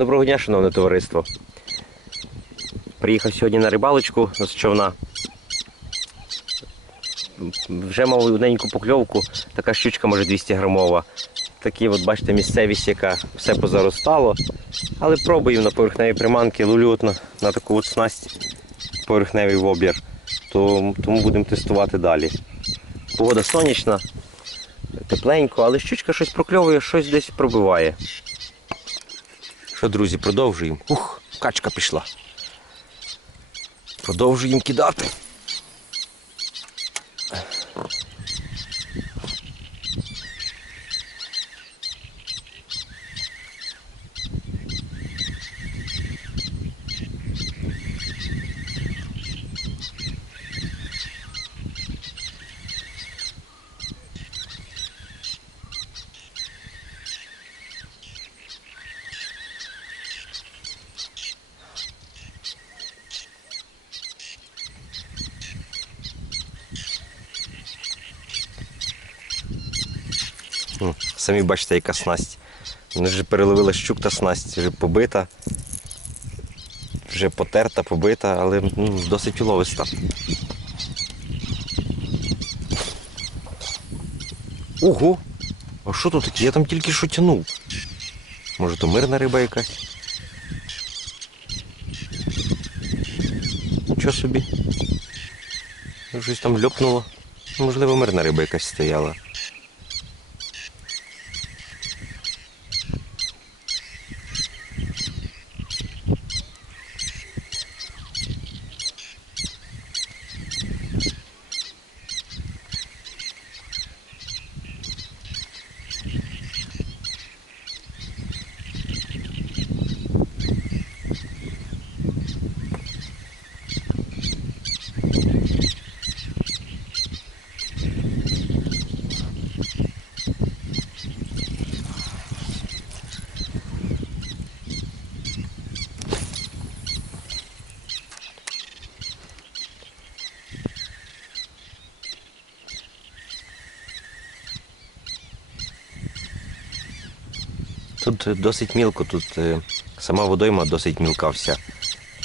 Доброго дня, шановне товариство. Приїхав сьогодні на рибалочку з човна. Вже мав одненьку покльовку, така щучка може 200 грамова. Такі от бачите місцевість, яка все позаростало. Але пробуємо на поверхневі приманки, ловлю на, на таку от снасть поверхневий вобір. То, тому будемо тестувати далі. Погода сонячна, тепленько, але щучка щось прокльовує, щось десь пробиває. Що, друзі, продовжуємо. Ух, качка пішла. Продовжуємо кидати. Самі бачите, яка снасть. Вони вже переловили щук та снасть, вже побита, вже потерта, побита, але ну, досить уловиста. Ого! А що тут таке? Я там тільки що тянув. Може то мирна риба якась? Нічого собі. Щось там льопнуло. Можливо, мирна риба якась стояла. Тут досить мілко, тут е, сама водойма досить мілка вся.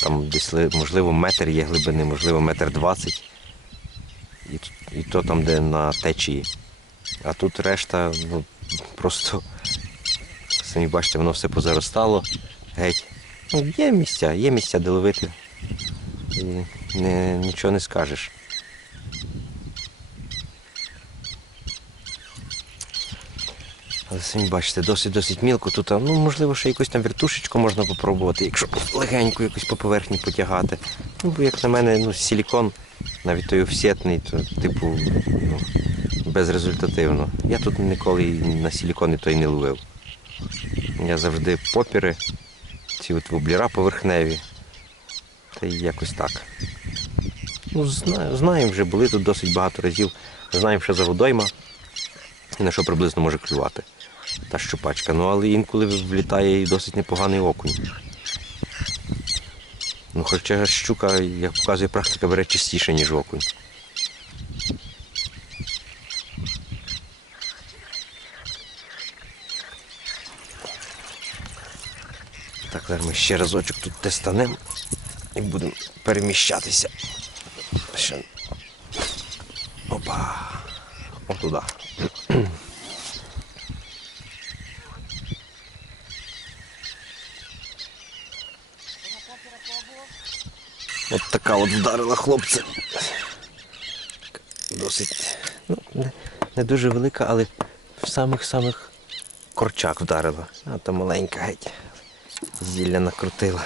Там десь можливо метр є глибини, можливо метр двадцять. І, і то там, де на течії. А тут решта, ну, просто самі бачите, воно все позаростало. Геть. Ну, є місця, є місця, де ловити. І не, нічого не скажеш. Але самі бачите, досить-досить мілко. Тут, ну, можливо, ще якусь там вертушечку можна попробувати, якщо легенько якось по поверхні потягати. Ну, бо як на мене, ну, силікон, навіть той офсетний, то типу ну, безрезультативно. Я тут ніколи на силікони той не ловив. Я завжди попіри, ці от вобліра поверхневі. Та й якось так. Ну, знаю, знаємо вже, були тут досить багато разів. Знаємо, що за водойма і на що приблизно може клювати та щупачка. Ну, але інколи влітає і досить непоганий окунь. Ну, хоча щука, як показує практика, бере частіше, ніж окунь. Так, зараз ми ще разочок тут тестанемо і будемо переміщатися. Ще. Опа. О, От така от вдарила хлопця. Досить ну, не, не дуже велика, але в самих-самих корчак вдарила. А то маленька геть. Зілля накрутила.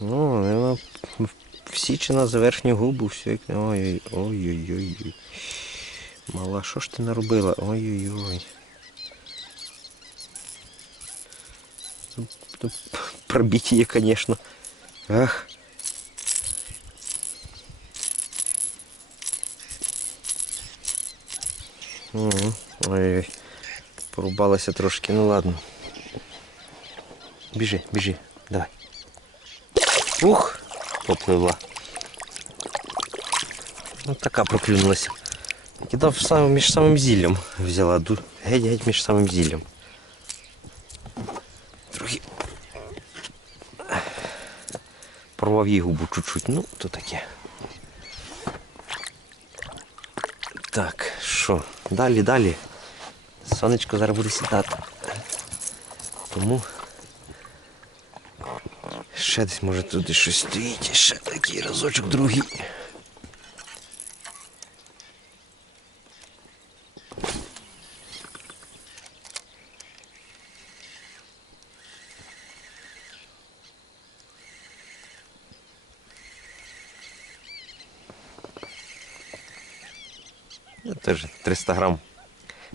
Ну, вона всічена за верхню губу, все як. Ой-ой, ой-ой-ой. Мала, що ж ти наробила? Ой-ой-ой. Ну, Пробитие, конечно. Ах. Угу. Ой-ой. Порубалася трошки, ну ладно. Біжи, біжи, давай. Ух, попливла. Ось така проклюнулася. Кидав сам, між самим зіллям взяла. Геть-геть між самим зіллям. Трохи. Порвав їй губу чуть-чуть, ну, то таке. Так, що, далі, далі. Сонечко зараз буде сідати. Тому ще десь може тут щось стоїть, ще такий разочок другий. Теж 300 грам.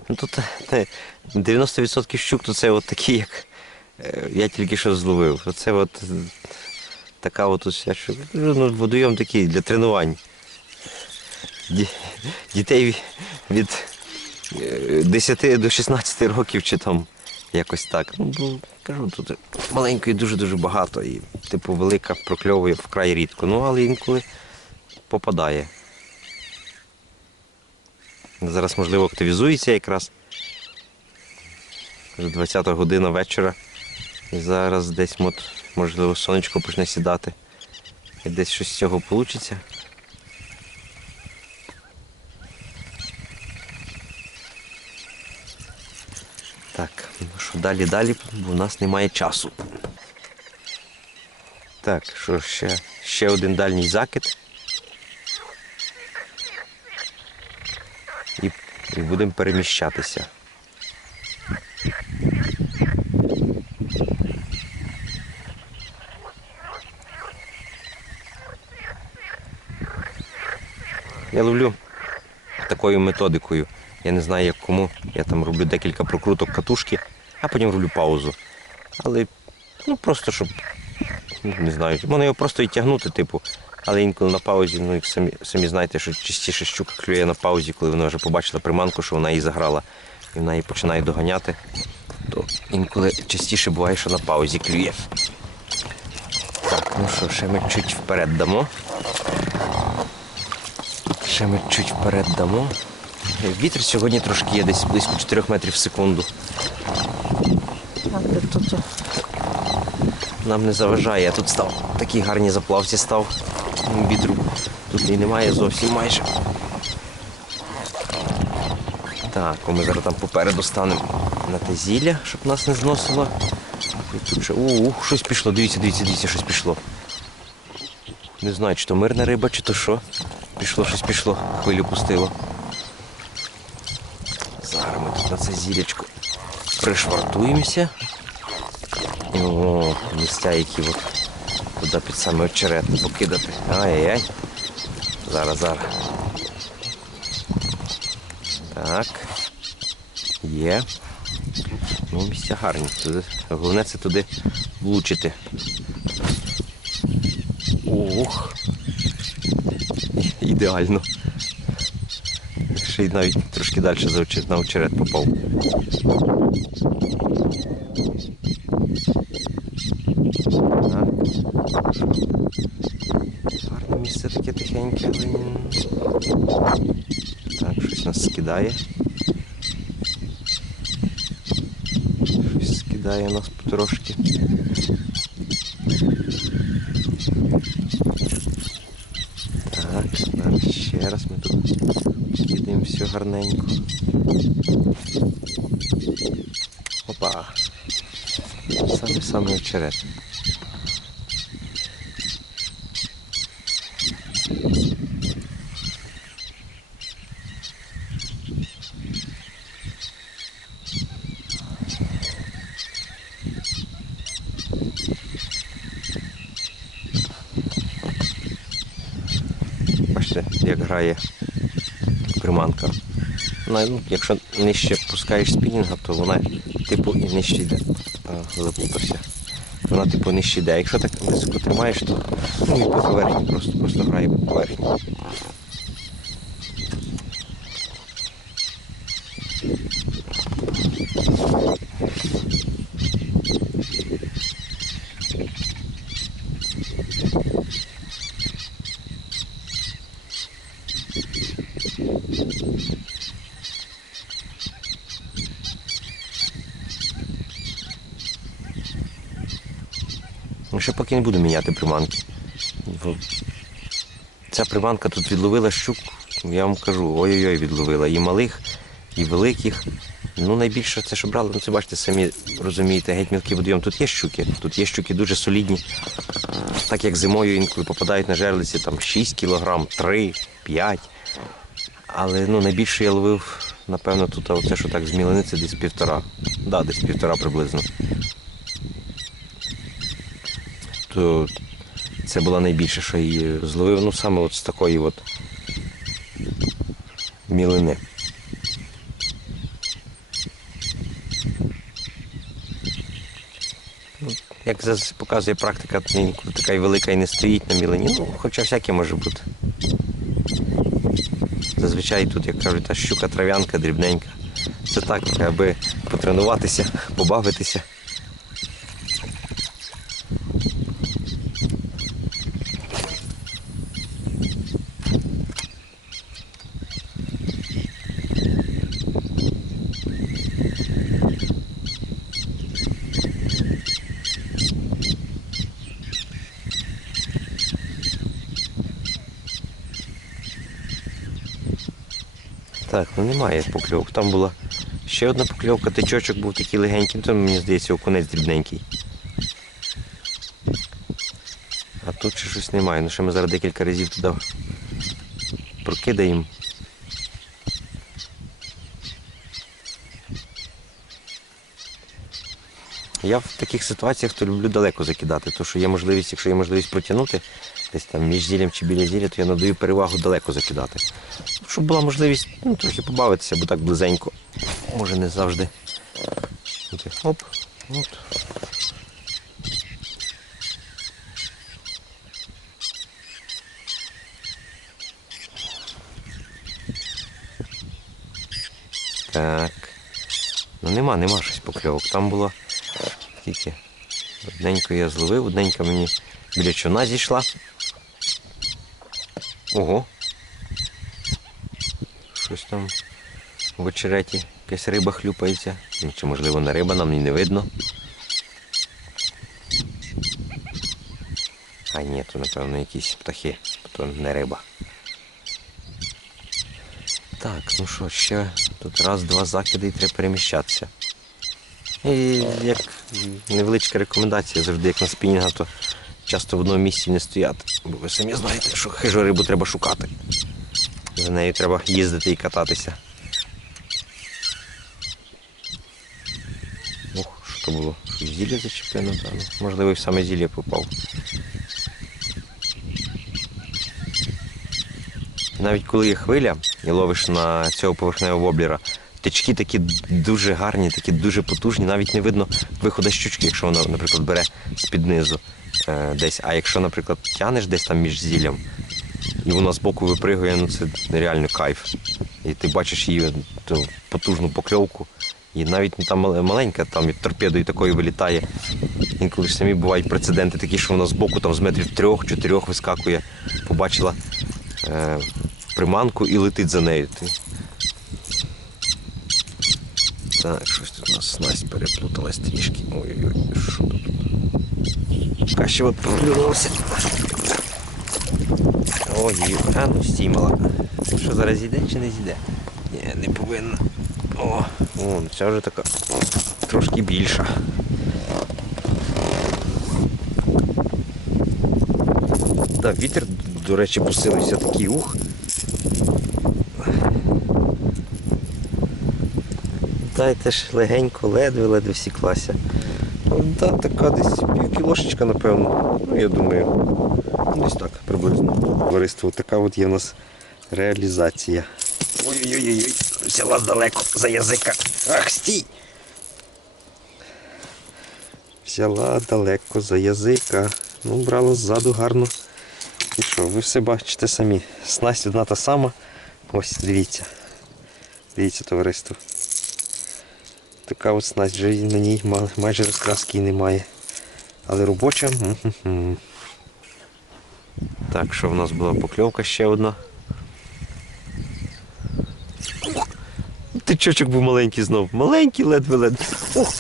Ну тут е, 90% щук, то це от такі, як е, я тільки що зловив. Оце от е, така от ось я що, ну, водойом такий для тренувань. Дітей від е, 10 до 16 років чи там якось так. Ну, кажу, тут маленької дуже-дуже багато і, типу, велика прокльовує вкрай рідко. Ну, але інколи попадає. Зараз, можливо, активізується якраз. Вже 20 година вечора. І зараз десь, можливо, сонечко почне сідати. І десь щось з цього вийде. Так, ну що далі, далі, бо в нас немає часу. Так, що ще, ще один дальній закид. І, будемо переміщатися. Я ловлю такою методикою. Я не знаю, як кому. Я там роблю декілька прокруток катушки, а потім роблю паузу. Але ну просто щоб не знаю, можна його просто і тягнути, типу. Але інколи на паузі, ну як самі, самі знаєте, що частіше щука клює на паузі, коли вона вже побачила приманку, що вона її заграла, і вона її починає доганяти, то інколи частіше буває, що на паузі клює. Так, ну що, ще ми чуть вперед дамо. Ще ми чуть вперед дамо. Вітер сьогодні трошки є десь близько 4 метрів в секунду. То нам не заважає. Я тут став. Такі гарні заплавці став. Вітру тут і немає зовсім майже. Так, ми зараз там попереду станемо на те зілля, щоб нас не зносило. Тут. Ух, щось пішло, дивіться, дивіться, дивіться, щось пішло. Не знаю, чи то мирна риба, чи то що. Пішло, щось пішло, хвилю пустило. Зараз ми тут на це зілячко пришвартуємося. О, місця, які от туди під саме очерет покидати. Ай-яй-яй. Зараз, зараз. Так. Є. Ну, місця гарні. Туди. Головне це туди влучити. Ох. Ідеально. Ще й навіть трошки далі за очерет, на очерет попав. Так. Гарне місце таке тихеньке, але. Так, щось нас скидає. Щось скидає нас потрошки. Так, зараз ще раз ми тут кидаємо все гарненько. Опа. Саме саме очерет. Бачите, як грає приманка. Ну, якщо нижче пускаєш спінінга, то вона типу і нижче йде. А, Вона типу нижче йде. Якщо так високо тримаєш, то ну, і по поверхні просто, просто грає по поверхні. Ще не буду міняти приманки. Ця приманка тут відловила щук, я вам кажу, ой-ой-ой, відловила. І малих, і великих. Ну, найбільше це, що брали, ну це бачите, самі розумієте, геть мілкий водойом. Тут є щуки, тут є щуки дуже солідні. Так як зимою інколи попадають на жерлиці там 6 кілограм, 3, 5. Але ну, найбільше я ловив, напевно, тут оце, що так з мілениці, десь півтора. Да, десь півтора приблизно. То це була найбільше, що її зловив, ну саме от з такої от мілини. Ну, Як показує практика, така й велика і не стоїть на мілині. Ну, хоча всяке може бути. Зазвичай тут, як кажуть, та щука трав'янка дрібненька. Це так, аби потренуватися, побавитися. Так, ну немає покльовок. Там була ще одна покльовка, течочок був такий легенький, то мені здається, окунець дрібненький. А тут ще щось немає. Ну ще ми зараз декілька разів туди прокидаємо. Я в таких ситуаціях то люблю далеко закидати, тому що є можливість, якщо є можливість протягнути десь там між зіллям чи біля зілля, то я надаю перевагу далеко закидати. Щоб була можливість ну, трохи побавитися, бо так близенько. Може не завжди. Оп, от. Так. Ну нема, нема щось покльовок. Там було тільки одненько я зловив, одненька мені біля човна зійшла. Ого. Щось там в очереті якась риба хлюпається. Чи можливо не риба, нам не видно. А ні, то напевно якісь птахи, то не риба. Так, ну що, ще тут раз, два закиди і треба переміщатися. І як невеличка рекомендація, завжди як на спінінгах, то часто в одному місці не стояти. Бо ви самі знаєте, що хижу рибу треба шукати. За нею треба їздити і кататися. Ох, що то було? Зілля зачеплено, ну, можливо, і саме зілля попав. Навіть коли є хвиля і ловиш на цього поверхневого воблера, течки такі дуже гарні, такі дуже потужні, навіть не видно виходу щучки, якщо вона, наприклад, бере з-під низу десь. А якщо, наприклад, тянеш десь там між зіллям, і вона збоку випригує, ну це нереально кайф. І ти бачиш її ту потужну покльовку. І навіть не там маленька, там від торпедою такої вилітає. Інколи ж самі бувають прецеденти такі, що вона збоку там з метрів трьох-чотирьох вискакує, побачила е, приманку і летить за нею. Так, щось тут у нас снасть переплуталась трішки. Ой-ой-ой, що тут? Краще от поклюнувся. Ой, а ну стій мала. Що зараз зійде чи не зійде? Ні, не повинна. О, о, ця вже така трошки більша. Так, вітер, до речі, посилився такий ух. Та й теж легенько, ледве-ледве всіклася. Та така десь півкілошечка, напевно. Ну, я думаю, десь так приблизно. Товариство, така от є в нас реалізація. Ой-ой-ой, взяла далеко за язика. Ах, стій! Взяла далеко за язика. Ну, брала ззаду гарно. І що, ви все бачите самі. Снасть одна та сама. Ось, дивіться. Дивіться, товариство. Така от снасть вже на ній майже розкраски немає. Але робоча. Так, що в нас була покльовка ще одна. тичочок був маленький знов. Маленький ледве-ледве. Ох,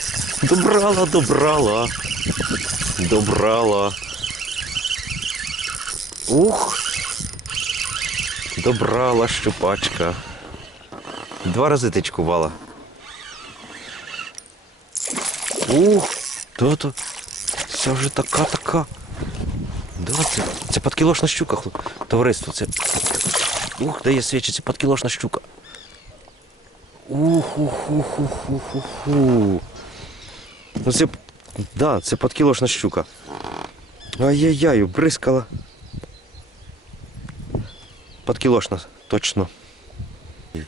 добрала, добрала. Добрала. Ух. Добрала щупачка. Два рази тичкувала. Ух, то-то. Це вже така така. Да, це, це подкілошна щука. Товариство, це. Ух, дає свічі, це подкілошна щука. Ух, ух, ух, ух, ух, ух, ух. Ну це. Да, це подкілошна щука. Ай-яй-яй, бризкала. Подкілошна, точно.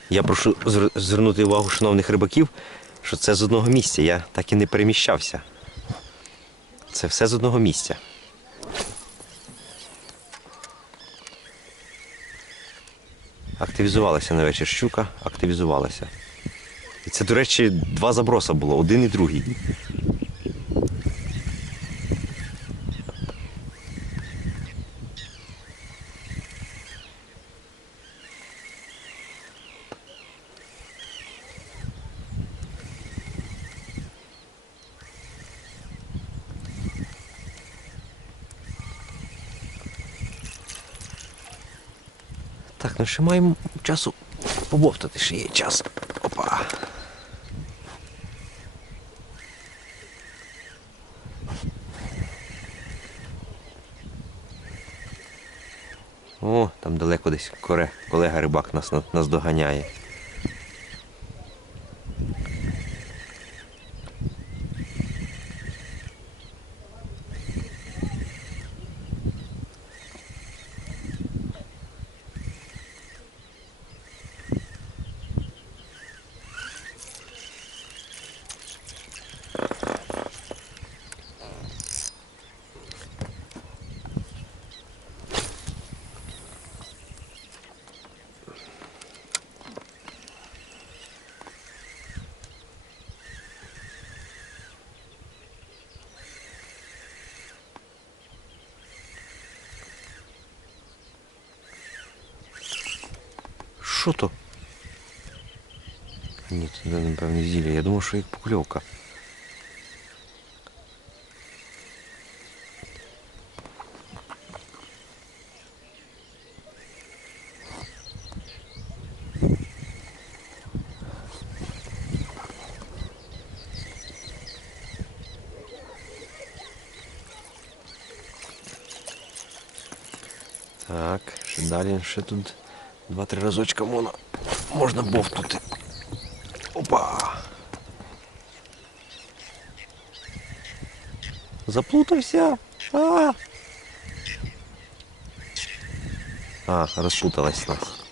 Я прошу звернути увагу шановних рибаків, що це з одного місця. Я так і не переміщався. Це все з одного місця. Активізувалася на вечір щука, активізувалася. І це, до речі, два заброса було, один і другий. Ну ще маємо часу побовтати, ще є час. Опа. О, там далеко десь коре, колега рибак нас, на- нас доганяє. Що то? Ні, це напевно зілля. Я думав, що як покльовка. Так, ще далі, ще тут Два-три разочка можна, можна бовтнути. Опа! Заплутався. А! А, розпуталась нас.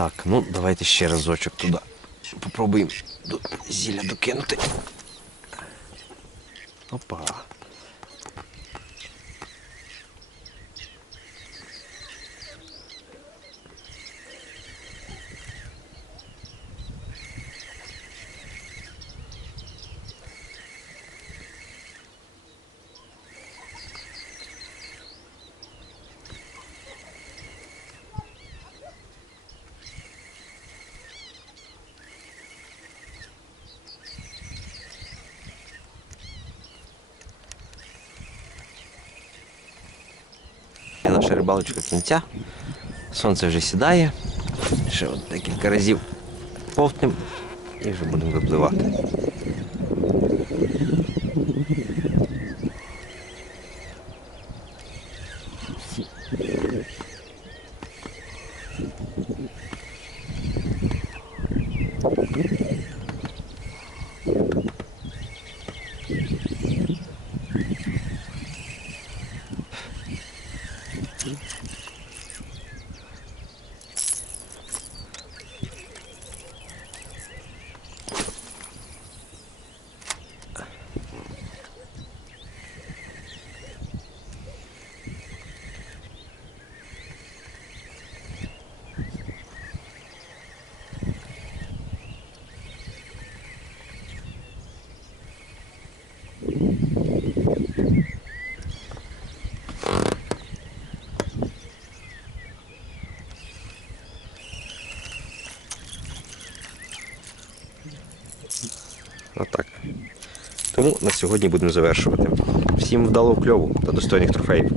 Так, ну давайте ще разочок туди. Попробуємо зілля докинути. Опа. Наша рибалочка кінця. Сонце вже сідає. Ще от декілька разів повтнем і вже будемо випливати. Тому на сьогодні будемо завершувати. Всім вдалого кльову та достойних трофеїв.